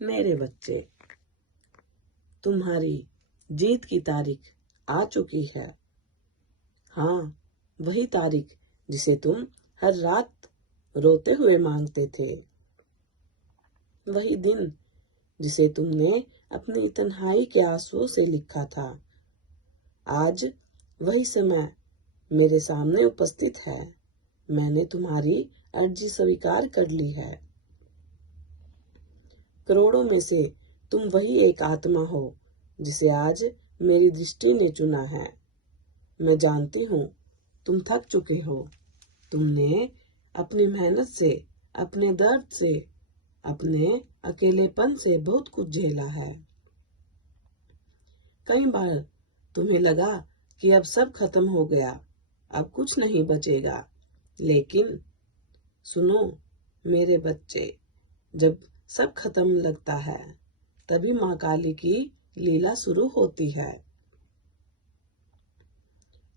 मेरे बच्चे, तुम्हारी जीत की तारीख आ चुकी है। हाँ, वही तारीख जिसे तुम हर रात रोते हुए मांगते थे। वही दिन जिसे तुमने अपनी तन्हाई के आंसुओं से लिखा था। आज वही समय मेरे सामने उपस्थित है। मैंने तुम्हारी अर्जी स्वीकार कर ली है। करोड़ों में से तुम वही एक आत्मा हो जिसे आज मेरी दृष्टि ने चुना है। मैं जानती हूँ तुम थक चुके हो। तुमने अपनी मेहनत से, अपने दर्द से, अपने अकेलेपन से बहुत कुछ झेला है। कई बार तुम्हें लगा कि अब सब खत्म हो गया, अब कुछ नहीं बचेगा। लेकिन सुनो मेरे बच्चे, जब सब खत्म लगता है तभी माँ काली की लीला शुरू होती है।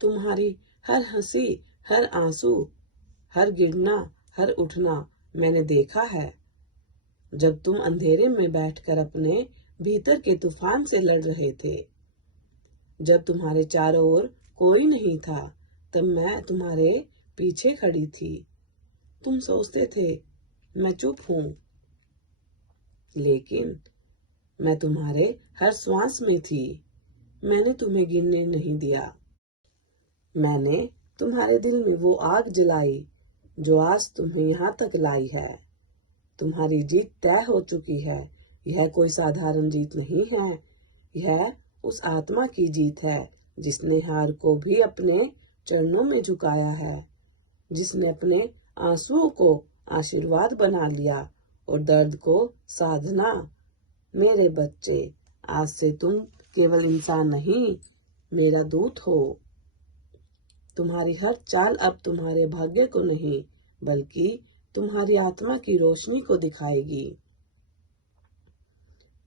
तुम्हारी हर हंसी, हर आंसू, हर गिरना, हर उठना मैंने देखा है। जब तुम अंधेरे में बैठकर अपने भीतर के तूफान से लड़ रहे थे, जब तुम्हारे चारों ओर कोई नहीं था, तब मैं तुम्हारे पीछे खड़ी थी। तुम सोचते थे मैं चुप हूं, लेकिन मैं तुम्हारे हर श्वास में थी। मैंने तुम्हें गिरने नहीं दिया। मैंने तुम्हारे दिल में वो आग जलाई जो आज तुम्हें यहाँ तक लाई है। तुम्हारी जीत तय हो चुकी है। यह कोई साधारण जीत नहीं है। यह उस आत्मा की जीत है जिसने हार को भी अपने चरणों में झुकाया है, जिसने अपने आंसुओं को आशीर्वाद बना लिया और दर्द को साधना। मेरे बच्चे, आज से तुम केवल इंसान नहीं, मेरा दूत हो। तुम्हारी हर चाल अब तुम्हारे भाग्य को नहीं, बल्कि तुम्हारी आत्मा की रोशनी को दिखाएगी।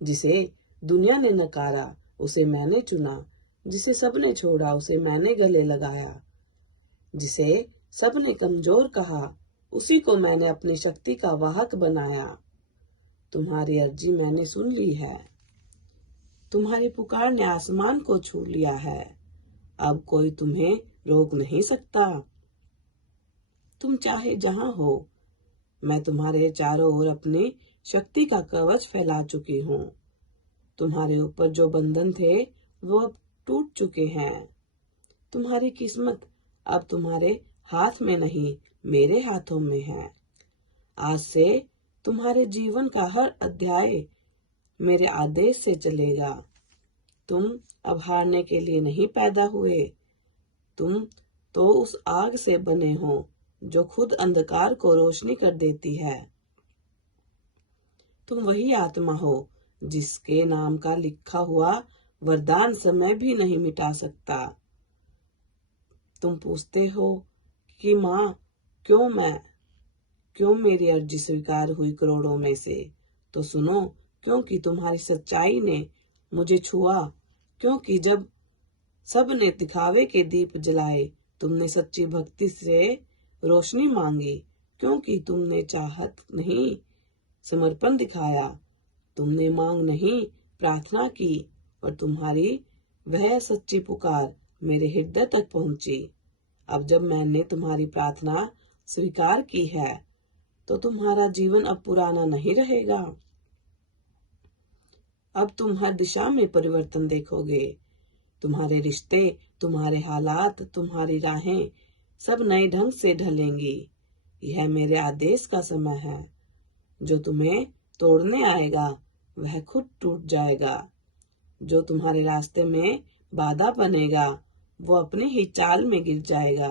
जिसे दुनिया ने नकारा उसे मैंने चुना, जिसे सबने छोड़ा उसे मैंने गले लगाया, जिसे सबने कमजोर कहा उसी को मैंने अपनी शक्ति का वाहक बनाया। तुम्हारी अर्जी मैंने सुन ली है। तुम्हारी पुकार ने आसमान को छू लिया है। अब कोई तुम्हें रोक नहीं सकता। तुम चाहे जहां हो, मैं तुम्हारे चारों ओर अपनी शक्ति का कवच फैला चुकी हूँ। तुम्हारे ऊपर जो बंधन थे वो अब टूट चुके हैं। तुम्हारी किस्मत अब तुम्हारे हाथ में नहीं, मेरे हाथों में है। आज से तुम्हारे जीवन का हर अध्याय मेरे आदेश से चलेगा। तुम अब हारने के लिए नहीं पैदा हुए। तुम तो उस आग से बने हो जो खुद अंधकार को रोशनी कर देती है। तुम वही आत्मा हो जिसके नाम का लिखा हुआ वरदान समय भी नहीं मिटा सकता। तुम पूछते हो कि माँ, क्यों मेरी अर्जी स्वीकार हुई करोड़ों में से? तो सुनो, क्योंकि तुम्हारी सच्चाई ने मुझे छुआ। क्योंकि जब सब ने दिखावे के दीप जलाए, तुमने सच्ची भक्ति से रोशनी मांगी। क्योंकि तुमने चाहत नहीं, समर्पण दिखाया। तुमने मांग नहीं, प्रार्थना की, और तुम्हारी वह सच्ची पुकार मेरे हृदय तक पहुंची। अब जब मैंने तुम्हारी प्रार्थना स्वीकार की है, तो तुम्हारा जीवन अब पुराना नहीं रहेगा। अब तुम हर दिशा में परिवर्तन देखोगे। तुम्हारे रिश्ते, तुम्हारे हालात, तुम्हारी राहें सब नए ढंग से ढलेंगी। यह मेरे आदेश का समय है। जो तुम्हें तोड़ने आएगा वह खुद टूट जाएगा। जो तुम्हारे रास्ते में बाधा बनेगा वो अपनी ही चाल में गिर जाएगा।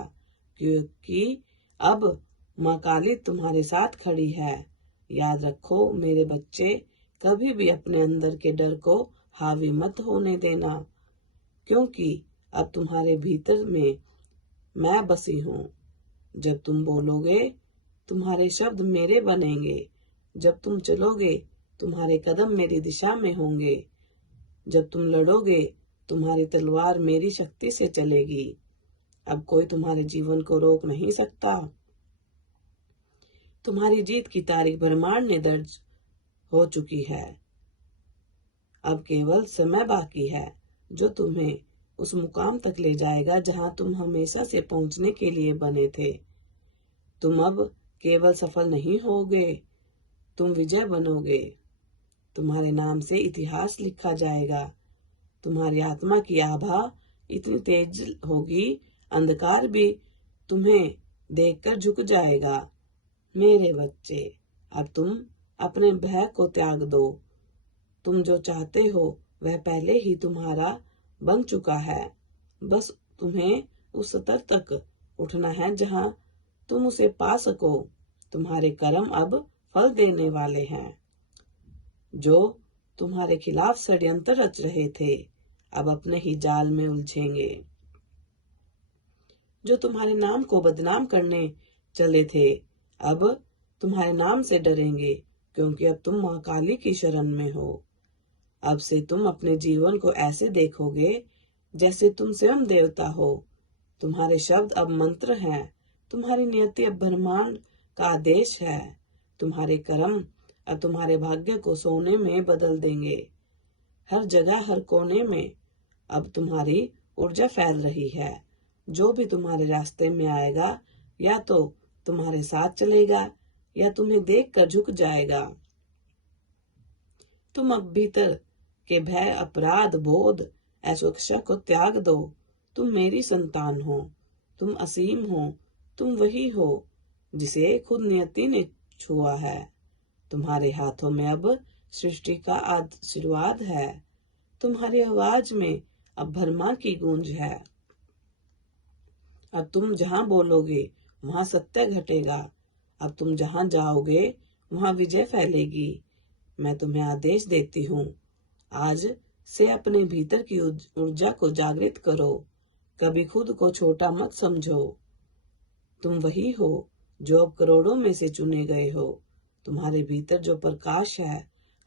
क्योंकि अब माँ काली तुम्हारे साथ खड़ी है। याद रखो मेरे बच्चे, कभी भी अपने अंदर के डर को हावी मत होने देना, क्योंकि अब तुम्हारे भीतर में मैं बसी हूँ। जब तुम बोलोगे, तुम्हारे शब्द मेरे बनेंगे। जब तुम चलोगे, तुम्हारे कदम मेरी दिशा में होंगे। जब तुम लड़ोगे, तुम्हारी तलवार मेरी शक्ति से चलेगी। अब कोई तुम्हारे जीवन को रोक नहीं सकता। तुम्हारी जीत की तारीख ब्रह्मांड ने दर्ज हो चुकी है। अब केवल समय बाकी है जो तुम्हें उस मुकाम तक ले जाएगा जहां तुम हमेशा से पहुंचने के लिए बने थे। तुम अब केवल सफल नहीं होगे, तुम विजय बनोगे। तुम्हारे नाम से इतिहास लिखा जाएगा। तुम्हारी आत्मा की आभा इतनी तेज होगी, अंधकार भी तुम्हें देखकर झुक जाएगा। मेरे बच्चे, अब तुम अपने भय को त्याग दो। तुम जो चाहते हो वह पहले ही तुम्हारा बन चुका है। बस तुम्हें उस स्तर तक उठना है जहां तुम उसे पा सको। तुम्हारे कर्म अब फल देने वाले हैं। जो तुम्हारे खिलाफ षड्यंत्र रच रहे थे अब अपने ही जाल में उलझेंगे। जो तुम्हारे नाम को बदनाम करने चले थे अब तुम्हारे नाम से डरेंगे, क्योंकि अब तुम मां काली की शरण में हो। अब से तुम अपने जीवन को ऐसे देखोगे जैसे तुम स्वयं देवता हो। तुम्हारे शब्द अब मंत्र हैं। तुम्हारी नियति अब ब्रह्मांड का आदेश है। तुम्हारे कर्म अब तुम्हारे भाग्य को सोने में बदल देंगे। हर जगह, हर कोने में अब तुम्हारी ऊर्जा फैल रही है। जो भी तुम्हारे रास्ते में आएगा या तो तुम्हारे साथ चलेगा या तुम्हें देखकर झुक जाएगा। तुम अब भीतर के भय, अपराध बोध, असुरक्षा को त्याग दो। तुम मेरी संतान हो, तुम असीम हो, तुम वही हो जिसे खुद नियति ने छुआ है। तुम्हारे हाथों में अब सृष्टि का आशीर्वाद है। तुम्हारी आवाज में अब ब्रह्मा की गूंज है। अब तुम जहां बोलोगे वहां सत्य घटेगा। अब तुम जहां जाओगे वहां विजय फैलेगी। मैं तुम्हें आदेश देती हूँ, आज से अपने भीतर की ऊर्जा को जागृत करो। कभी खुद को छोटा मत समझो। तुम वही हो जो अब करोड़ों में से चुने गए हो। तुम्हारे भीतर जो प्रकाश है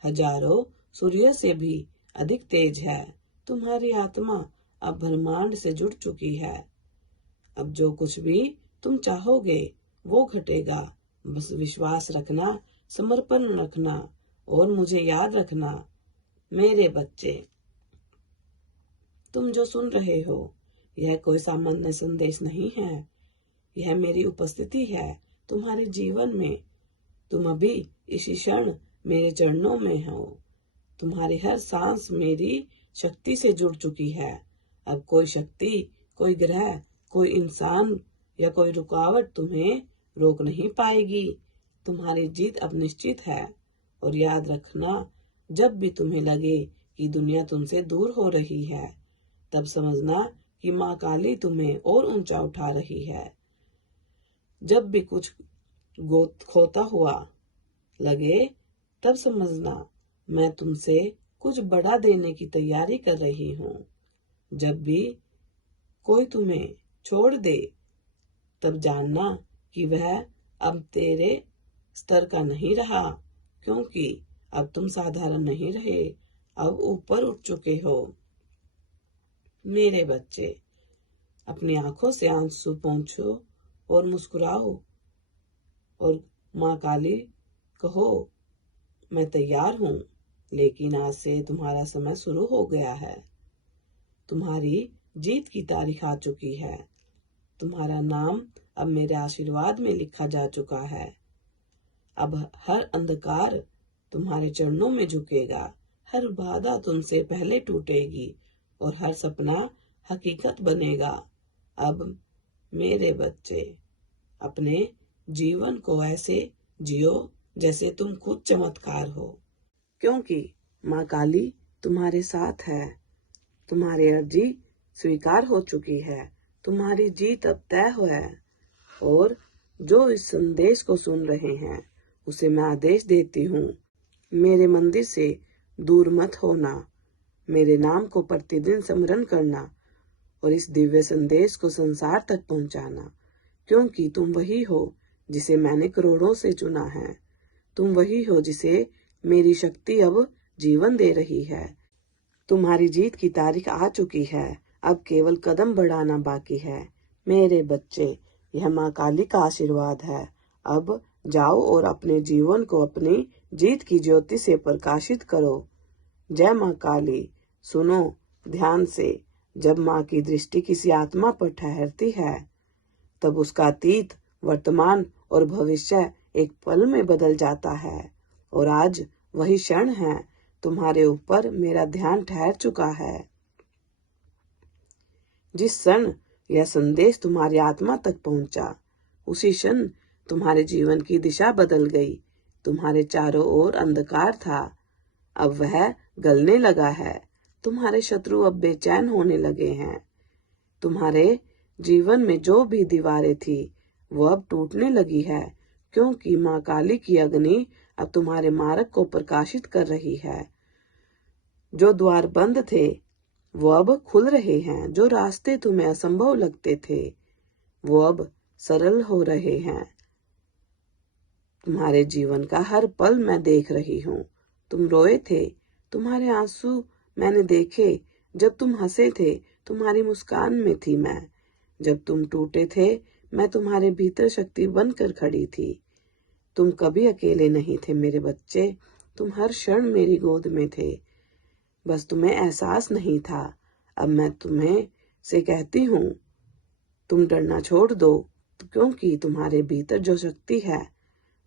हजारों सूर्य से भी अधिक तेज है। तुम्हारी आत्मा अब ब्रह्मांड से जुड़ चुकी है। अब जो कुछ भी तुम चाहोगे वो घटेगा। बस विश्वास रखना, समर्पण रखना और मुझे याद रखना। मेरे बच्चे, तुम जो सुन रहे हो यह कोई सामान्य संदेश नहीं है। यह मेरी उपस्थिति है तुम्हारे जीवन में। तुम अभी इसी क्षण मेरे चरणों में हो। तुम्हारी हर सांस मेरी शक्ति से जुड़ चुकी है। अब कोई शक्ति, कोई ग्रह, कोई इंसान या कोई रुकावट तुम्हें रोक नहीं पाएगी। तुम्हारी जीत अब निश्चित है। और याद रखना, जब भी तुम्हें लगे कि दुनिया तुमसे दूर हो रही है, तब समझना कि माँ काली तुम्हें और ऊंचा उठा रही है। जब भी कुछ खोता हुआ लगे, तब समझना मैं तुमसे कुछ बड़ा देने की तैयारी कर रही हूँ। जब भी कोई तुम्हें छोड़ दे, तब जानना कि वह अब तेरे स्तर का नहीं रहा, क्योंकि अब तुम साधारण नहीं रहे, अब ऊपर उठ चुके हो। मेरे बच्चे, अपनी आंखों से आंसू पोंछो और मुस्कुराओ और माँ काली कहो, मैं तैयार हूँ, लेकिन आज से तुम्हारा समय शुरू हो गया है। तुम्हारी जीत की तारीख आ चुकी है। तुम्हारा नाम अब मेरे आशीर्वाद में लिखा जा चुका है। अब हर अंधकार तुम्हारे चरणों में झुकेगा, हर बाधा तुमसे पहले टूटेगी और हर सपना हकीकत बनेगा। अब मेरे बच्चे, अपने जीवन को ऐसे जियो जैसे तुम खुद चमत्कार हो, क्योंकि माँ काली तुम्हारे साथ है। तुम्हारी अर्जी स्वीकार हो चुकी है। तुम्हारी जीत अब तय है। और जो इस संदेश को सुन रहे हैं उसे मैं आदेश देती हूँ, मेरे मंदिर से दूर मत होना। मेरे नाम को प्रतिदिन स्मरण करना और इस दिव्य संदेश को संसार तक पहुंचाना, क्योंकि तुम वही हो जिसे मैंने करोड़ों से चुना है। तुम वही हो जिसे मेरी शक्ति अब जीवन दे रही है। तुम्हारी जीत की तारीख आ चुकी है। अब केवल कदम बढ़ाना बाकी है। मेरे बच्चे, यह माँ काली का आशीर्वाद है। अब जाओ और अपने जीवन को अपनी जीत की ज्योति से प्रकाशित करो। जय माँ काली। सुनो ध्यान से, जब माँ की दृष्टि किसी आत्मा पर ठहरती है तब उसका अतीत, वर्तमान और भविष्य एक पल में बदल जाता है। और आज वही क्षण है, तुम्हारे ऊपर मेरा ध्यान ठहर चुका है। जिस क्षण यह संदेश तुम्हारी आत्मा तक पहुंचा, उसी क्षण तुम्हारे जीवन की दिशा बदल गई। तुम्हारे चारों ओर अंधकार था, अब वह गलने लगा है। तुम्हारे शत्रु अब बेचैन होने लगे हैं। तुम्हारे जीवन में जो भी दीवारें थी वो अब टूटने लगी है, क्योंकि माँ काली की अग्नि अब तुम्हारे मार्ग को प्रकाशित कर रही है। जो द्वार बंद थे वो अब खुल रहे हैं। जो रास्ते तुम्हें असंभव लगते थे वो अब सरल हो रहे हैं। तुम्हारे जीवन का हर पल मैं देख रही हूँ। तुम रोए थे, तुम्हारे आंसू मैंने देखे। जब तुम हंसे थे, तुम्हारी मुस्कान में थी मैं। जब तुम टूटे थे, मैं तुम्हारे भीतर शक्ति बनकर खड़ी थी। तुम कभी अकेले नहीं थे मेरे बच्चे, तुम हर क्षण मेरी गोद में थे। बस तुम्हें एहसास नहीं था। अब मैं तुम्हें से कहती हूँ, तुम डरना छोड़ दो, क्योंकि तुम्हारे भीतर जो शक्ति है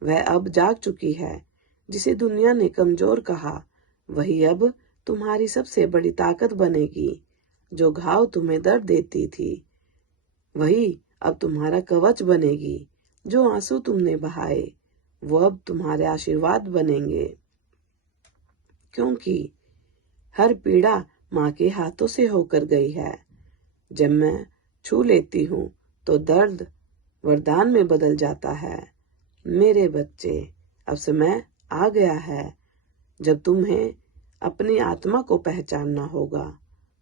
वह अब जाग चुकी है। जिसे दुनिया ने कमजोर कहा, वही अब तुम्हारी सबसे बड़ी ताकत बनेगी। जो घाव तुम्हें दर्द देती थी, वही अब तुम्हारा कवच बनेगी। जो आंसू तुमने बहाए, वो अब तुम्हारे आशीर्वाद बनेंगे। क्योंकि हर पीड़ा माँ के हाथों से होकर गई है। जब मैं छू लेती हूँ तो दर्द वरदान में बदल जाता है। मेरे बच्चे, अब समय आ गया है जब तुम्हें अपनी आत्मा को पहचानना होगा।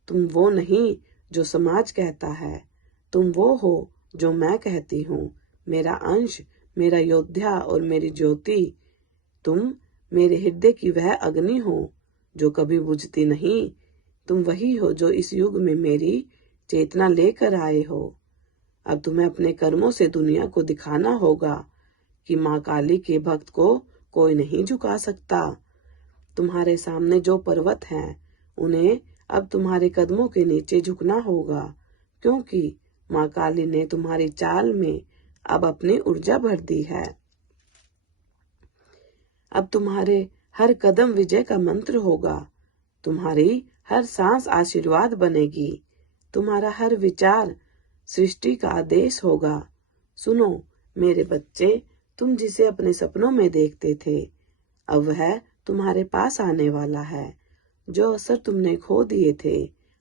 तुम वो नहीं जो समाज कहता है, तुम वो हो जो मैं कहती हूँ। मेरा अंश, मेरा योद्धा और मेरी ज्योति। तुम मेरे हृदय की वह अग्नि हो जो कभी बुझती नहीं। तुम वही हो जो इस युग में मेरी चेतना लेकर आए हो। अब तुम्हें अपने कर्मों से दुनिया को दिखाना होगा कि माँ काली के भक्त को कोई नहीं झुका सकता। तुम्हारे सामने जो पर्वत हैं, उन्हें अब तुम्हारे कदमों के नीचे झुकना होगा, क्योंकि माँ काली ने तुम्हारी चाल में अब अपनी ऊर्जा भर दी है। अब तुम्हारे हर कदम विजय का मंत्र होगा। तुम्हारी हर सांस आशीर्वाद बनेगी। तुम्हारा हर विचार सृष्टि का आदेश होगा। सुनो मेरे बच्चे, तुम जिसे अपने सपनों में देखते थे, अब वह तुम्हारे पास आने वाला है। जो अवसर तुमने खो दिए थे,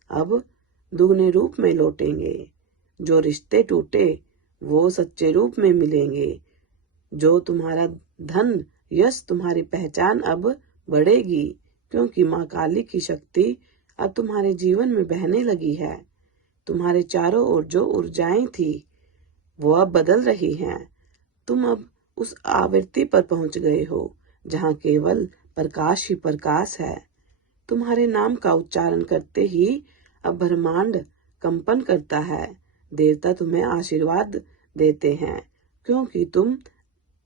अब दुगने रूप में लौटेंगे। जो रिश्ते टूटे, वो सच्चे रूप में मिलेंगे। जो तुम्हारा धन, यश, तुम्हारी पहचान अब बढ़ेगी, क्योंकि माँ काली की शक्ति अब तुम्हारे जीवन में बहने लगी है। तुम्हारे चारों ओर जो ऊर्जाएं थी, वो अब बदल रही हैं। तुम अब उस आवृत्ति पर पहुंच गए हो जहां केवल प्रकाश ही प्रकाश है। तुम्हारे नाम का उच्चारण करते ही अब ब्रह्मांड कंपन करता है। देवता तुम्हें आशीर्वाद देते हैं, क्योंकि तुम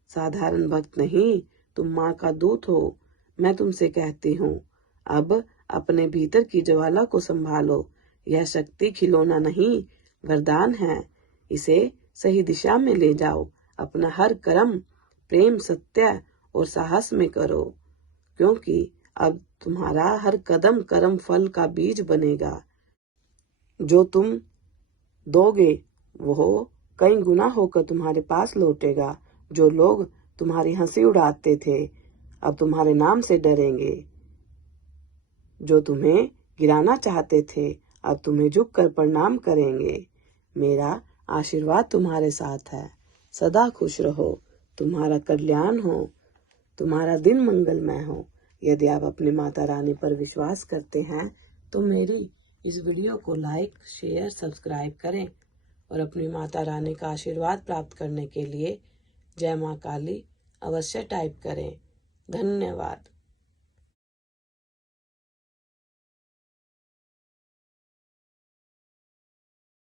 साधारण भक्त नहीं, तुम माँ का दूत हो। मैं तुमसे कहती हूँ, अब अपने भीतर की ज्वाला को संभालो। यह शक्ति खिलौना नहीं, वरदान है। इसे सही दिशा में ले जाओ। अपना हर कर्म प्रेम, सत्य और साहस में करो, क्योंकि अब तुम्हारा हर कदम कर्म फल का बीज बनेगा। जो तुम दोगे वो कई गुना होकर तुम्हारे पास लौटेगा। जो लोग तुम्हारी हंसी उड़ाते थे, अब तुम्हारे नाम से डरेंगे। जो तुम्हें गिराना चाहते थे, अब तुम्हें झुककर प्रणाम करेंगे। मेरा आशीर्वाद तुम्हारे साथ है। सदा खुश रहो। तुम्हारा कल्याण हो। तुम्हारा दिन मंगलमय हो। यदि आप अपनी माता रानी पर विश्वास करते हैं तो मेरी इस वीडियो को लाइक, शेयर, सब्सक्राइब करें और अपनी माता रानी का आशीर्वाद प्राप्त करने के लिए जय माँ काली अवश्य टाइप करें। धन्यवाद।